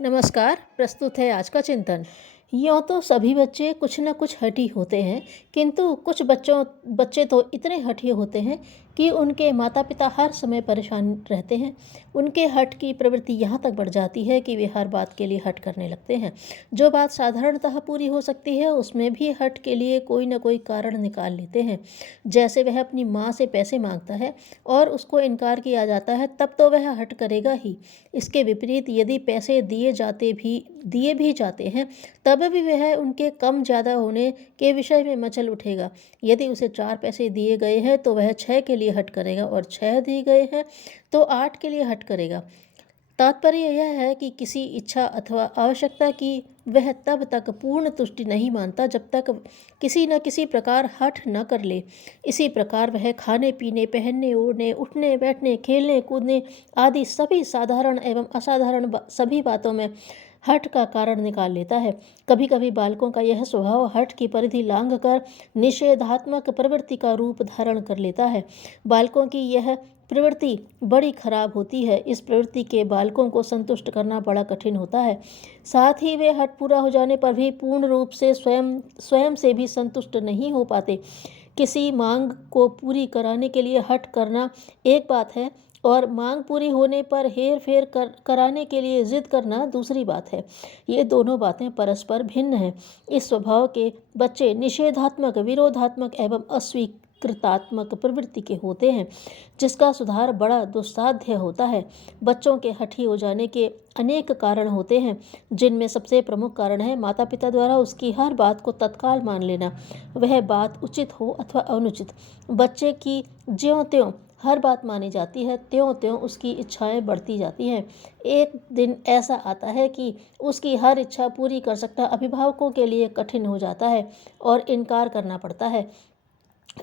नमस्कार। प्रस्तुत है आज का चिंतन। यूँ तो सभी बच्चे कुछ न कुछ हठी होते हैं, किंतु कुछ बच्चे तो इतने हठी होते हैं कि उनके माता पिता हर समय परेशान रहते हैं। उनके हठ की प्रवृत्ति यहाँ तक बढ़ जाती है कि वे हर बात के लिए हठ करने लगते हैं। जो बात साधारणतः पूरी हो सकती है, उसमें भी हठ के लिए कोई न कोई कारण निकाल लेते हैं। जैसे वह अपनी माँ से पैसे मांगता है और उसको इनकार किया जाता है, तब तो वह हठ करेगा ही। इसके विपरीत यदि पैसे दिए भी जाते हैं, तब भी वह उनके कम ज़्यादा होने के विषय में मचल उठेगा। यदि उसे 4 पैसे दिए गए हैं तो वह 6 के लिए हठ करेगा, और 6 दिए गए हैं तो 8 के लिए हठ करेगा। तात्पर्य यह है कि किसी इच्छा अथवा आवश्यकता की वह तब तक पूर्ण तुष्टि नहीं मानता जब तक किसी न किसी प्रकार हठ न कर ले। इसी प्रकार वह खाने पीने, पहनने ओढ़ने, उठने बैठने, खेलने कूदने आदि सभी साधारण एवं असाधारण सभी बातों में हठ का कारण निकाल लेता है। कभी कभी बालकों का यह स्वभाव हठ की परिधि लांघ कर निषेधात्मक प्रवृत्ति का रूप धारण कर लेता है। बालकों की यह प्रवृत्ति बड़ी खराब होती है। इस प्रवृत्ति के बालकों को संतुष्ट करना बड़ा कठिन होता है। साथ ही वे हठ पूरा हो जाने पर भी पूर्ण रूप से स्वयं से भी संतुष्ट नहीं हो पाते। किसी मांग को पूरी कराने के लिए हठ करना एक बात है, और मांग पूरी होने पर हेर फेर कराने के लिए जिद करना दूसरी बात है। ये दोनों बातें परस्पर भिन्न हैं। इस स्वभाव के बच्चे निषेधात्मक, विरोधात्मक एवं अस्वीकृतात्मक प्रवृत्ति के होते हैं, जिसका सुधार बड़ा दुस्साध्य होता है। बच्चों के हठी हो जाने के अनेक कारण होते हैं, जिनमें सबसे प्रमुख कारण है माता पिता द्वारा उसकी हर बात को तत्काल मान लेना, वह बात उचित हो अथवा अनुचित। बच्चे की ज्यों त्यों हर बात मानी जाती है, त्यों त्यों उसकी इच्छाएं बढ़ती जाती हैं। एक दिन ऐसा आता है कि उसकी हर इच्छा पूरी कर सकना अभिभावकों के लिए कठिन हो जाता है और इनकार करना पड़ता है।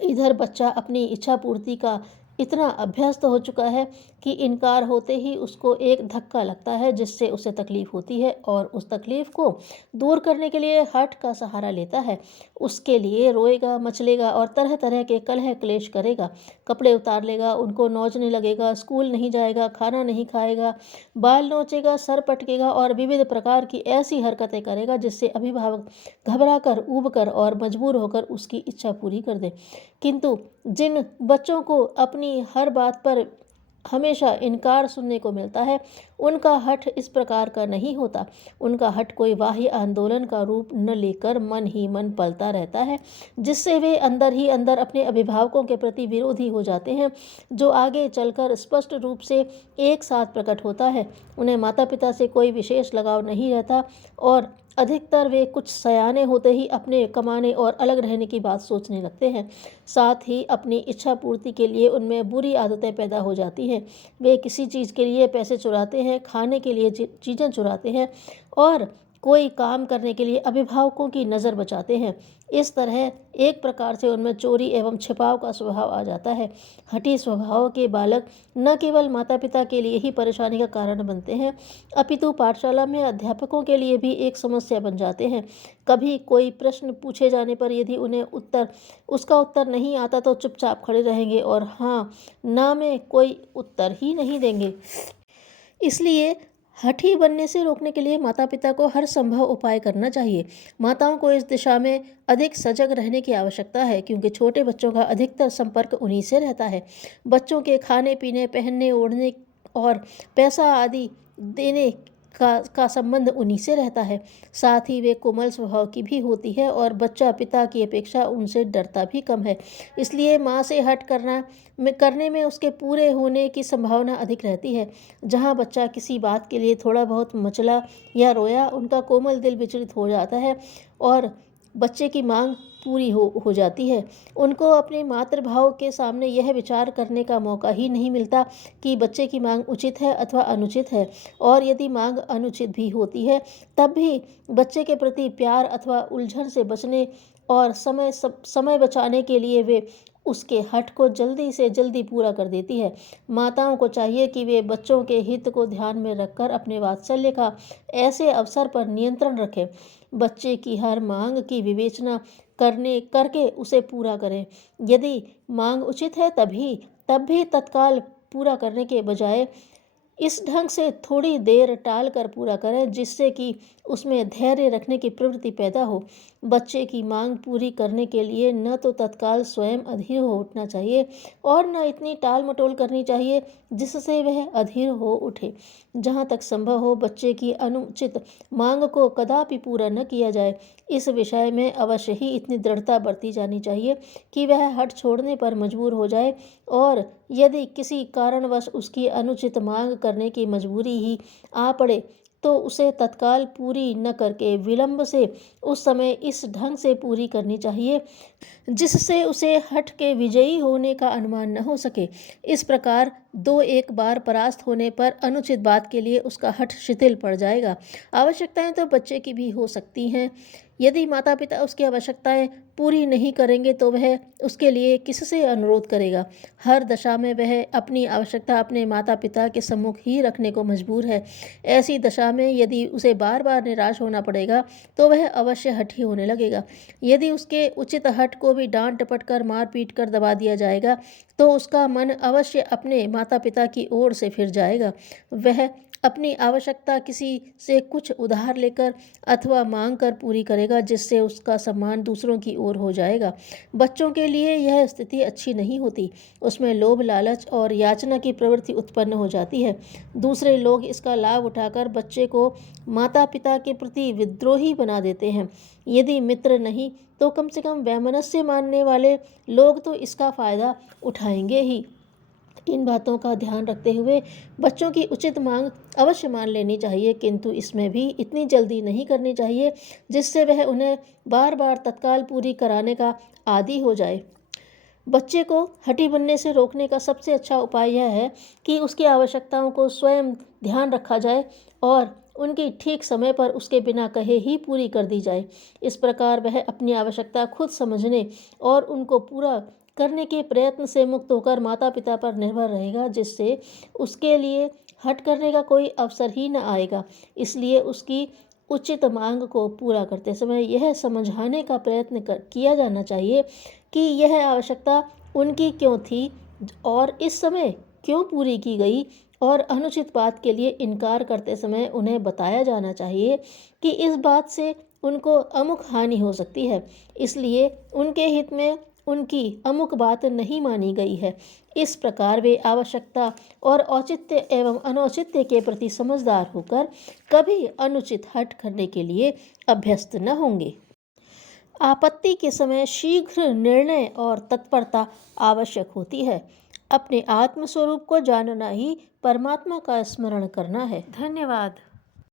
इधर बच्चा अपनी इच्छा पूर्ति का इतना अभ्यस्त हो चुका है कि इनकार होते ही उसको एक धक्का लगता है, जिससे उसे तकलीफ होती है, और उस तकलीफ को दूर करने के लिए हठ का सहारा लेता है। उसके लिए रोएगा, मचलेगा और तरह तरह के कलह क्लेश करेगा। कपड़े उतार लेगा, उनको नोचने लगेगा, स्कूल नहीं जाएगा, खाना नहीं खाएगा, बाल नोचेगा, सर पटकेगा और विविध प्रकार की ऐसी हरकतें करेगा जिससे अभिभावक घबरा कर, ऊब कर और मजबूर होकर उसकी इच्छा पूरी कर दे। किंतु जिन बच्चों को अपनी हर बात पर हमेशा इनकार सुनने को मिलता है, उनका हठ इस प्रकार का नहीं होता। उनका हठ कोई बाह्य आंदोलन का रूप न लेकर मन ही मन पलता रहता है, जिससे वे अंदर ही अंदर अपने अभिभावकों के प्रति विरोधी हो जाते हैं, जो आगे चलकर स्पष्ट रूप से एक साथ प्रकट होता है। उन्हें माता पिता से कोई विशेष लगाव नहीं रहता, और अधिकतर वे कुछ सयाने होते ही अपने कमाने और अलग रहने की बात सोचने लगते हैं। साथ ही अपनी इच्छा पूर्ति के लिए उनमें बुरी आदतें पैदा हो जाती हैं। वे किसी चीज़ के लिए पैसे चुराते हैं, खाने के लिए चीज़ें चुराते हैं, और कोई काम करने के लिए अभिभावकों की नज़र बचाते हैं। इस तरह एक प्रकार से उनमें चोरी एवं छिपाव का स्वभाव आ जाता है। हठी स्वभाव के बालक न केवल माता पिता के लिए ही परेशानी का कारण बनते हैं, अपितु पाठशाला में अध्यापकों के लिए भी एक समस्या बन जाते हैं। कभी कोई प्रश्न पूछे जाने पर यदि उन्हें उसका उत्तर नहीं आता तो चुपचाप खड़े रहेंगे और हाँ ना में कोई उत्तर ही नहीं देंगे। इसलिए हठी बनने से रोकने के लिए माता पिता को हर संभव उपाय करना चाहिए। माताओं को इस दिशा में अधिक सजग रहने की आवश्यकता है, क्योंकि छोटे बच्चों का अधिकतर संपर्क उन्हीं से रहता है। बच्चों के खाने पीने, पहनने ओढ़ने और पैसा आदि देने का संबंध उन्हीं से रहता है। साथ ही वे कोमल स्वभाव की भी होती है, और बच्चा पिता की अपेक्षा उनसे डरता भी कम है। इसलिए माँ से हट करने में उसके पूरे होने की संभावना अधिक रहती है। जहाँ बच्चा किसी बात के लिए थोड़ा बहुत मचला या रोया, उनका कोमल दिल विचलित हो जाता है और बच्चे की मांग पूरी हो जाती है। उनको अपने मातृभाव के सामने यह विचार करने का मौका ही नहीं मिलता कि बच्चे की मांग उचित है अथवा अनुचित है, और यदि मांग अनुचित भी होती है तब भी बच्चे के प्रति प्यार अथवा उलझन से बचने और समय बचाने के लिए वे उसके हठ को जल्दी से जल्दी पूरा कर देती है। माताओं को चाहिए कि वे बच्चों के हित को ध्यान में रखकर अपने वात्सल्य का ऐसे अवसर पर नियंत्रण रखें। बच्चे की हर मांग की विवेचना करके उसे पूरा करें। यदि मांग उचित है तब भी तत्काल पूरा करने के बजाय इस ढंग से थोड़ी देर टाल कर पूरा करें, जिससे कि उसमें धैर्य रखने की प्रवृत्ति पैदा हो। बच्चे की मांग पूरी करने के लिए न तो तत्काल स्वयं अधीर हो उठना चाहिए और न इतनी टाल मटोल करनी चाहिए जिससे वह अधीर हो उठे। जहाँ तक संभव हो, बच्चे की अनुचित मांग को कदापि पूरा न किया जाए। इस विषय में अवश्य ही इतनी दृढ़ता बरती जानी चाहिए कि वह हठ छोड़ने पर मजबूर हो जाए, और यदि किसी कारणवश उसकी अनुचित मांग करने की मजबूरी ही आ पड़े तो उसे तत्काल पूरी न करके विलंब से उस समय इस ढंग से पूरी करनी चाहिए जिससे उसे हठ के विजयी होने का अनुमान न हो सके। इस प्रकार दो एक बार परास्त होने पर अनुचित बात के लिए उसका हठ शिथिल पड़ जाएगा। आवश्यकताएं तो बच्चे की भी हो सकती हैं। यदि माता पिता उसकी आवश्यकताएं पूरी नहीं करेंगे तो वह उसके लिए किससे अनुरोध करेगा। हर दशा में वह अपनी आवश्यकता अपने माता पिता के सम्मुख ही रखने को मजबूर है। ऐसी दशा में यदि उसे बार बार निराश होना पड़ेगा तो वह अवश्य हठी होने लगेगा। यदि उसके उचित हठ को भी डांट डपट कर मार पीट कर दबा दिया जाएगा तो उसका मन अवश्य अपने माता पिता की ओर से फिर जाएगा। वह अपनी आवश्यकता किसी से कुछ उधार लेकर अथवा मांग कर पूरी करेगा, जिससे उसका सम्मान दूसरों की ओर हो जाएगा। बच्चों के लिए यह स्थिति अच्छी नहीं होती। उसमें लोभ, लालच और याचना की प्रवृत्ति उत्पन्न हो जाती है। दूसरे लोग इसका लाभ उठाकर बच्चे को माता पिता के प्रति विद्रोही बना देते हैं। यदि मित्र नहीं तो कम से कम वैमनस्य मानने वाले लोग तो इसका फायदा उठाएंगे ही। इन बातों का ध्यान रखते हुए बच्चों की उचित मांग अवश्य मान लेनी चाहिए, किंतु इसमें भी इतनी जल्दी नहीं करनी चाहिए जिससे वह उन्हें बार बार तत्काल पूरी कराने का आदी हो जाए। बच्चे को हठी बनने से रोकने का सबसे अच्छा उपाय यह है कि उसकी आवश्यकताओं को स्वयं ध्यान रखा जाए और उनकी ठीक समय पर उसके बिना कहे ही पूरी कर दी जाए। इस प्रकार वह अपनी आवश्यकता खुद समझने और उनको पूरा करने के प्रयत्न से मुक्त होकर माता पिता पर निर्भर रहेगा, जिससे उसके लिए हट करने का कोई अवसर ही न आएगा। इसलिए उसकी उचित मांग को पूरा करते समय यह समझाने का प्रयत्न किया जाना चाहिए कि यह आवश्यकता उनकी क्यों थी और इस समय क्यों पूरी की गई, और अनुचित बात के लिए इनकार करते समय उन्हें बताया जाना चाहिए कि इस बात से उनको अमुक हानि हो सकती है, इसलिए उनके हित में उनकी अमुक बात नहीं मानी गई है। इस प्रकार वे आवश्यकता और औचित्य एवं अनौचित्य के प्रति समझदार होकर कभी अनुचित हट करने के लिए अभ्यस्त न होंगे। आपत्ति के समय शीघ्र निर्णय और तत्परता आवश्यक होती है। अपने आत्मस्वरूप को जानना ही परमात्मा का स्मरण करना है। धन्यवाद।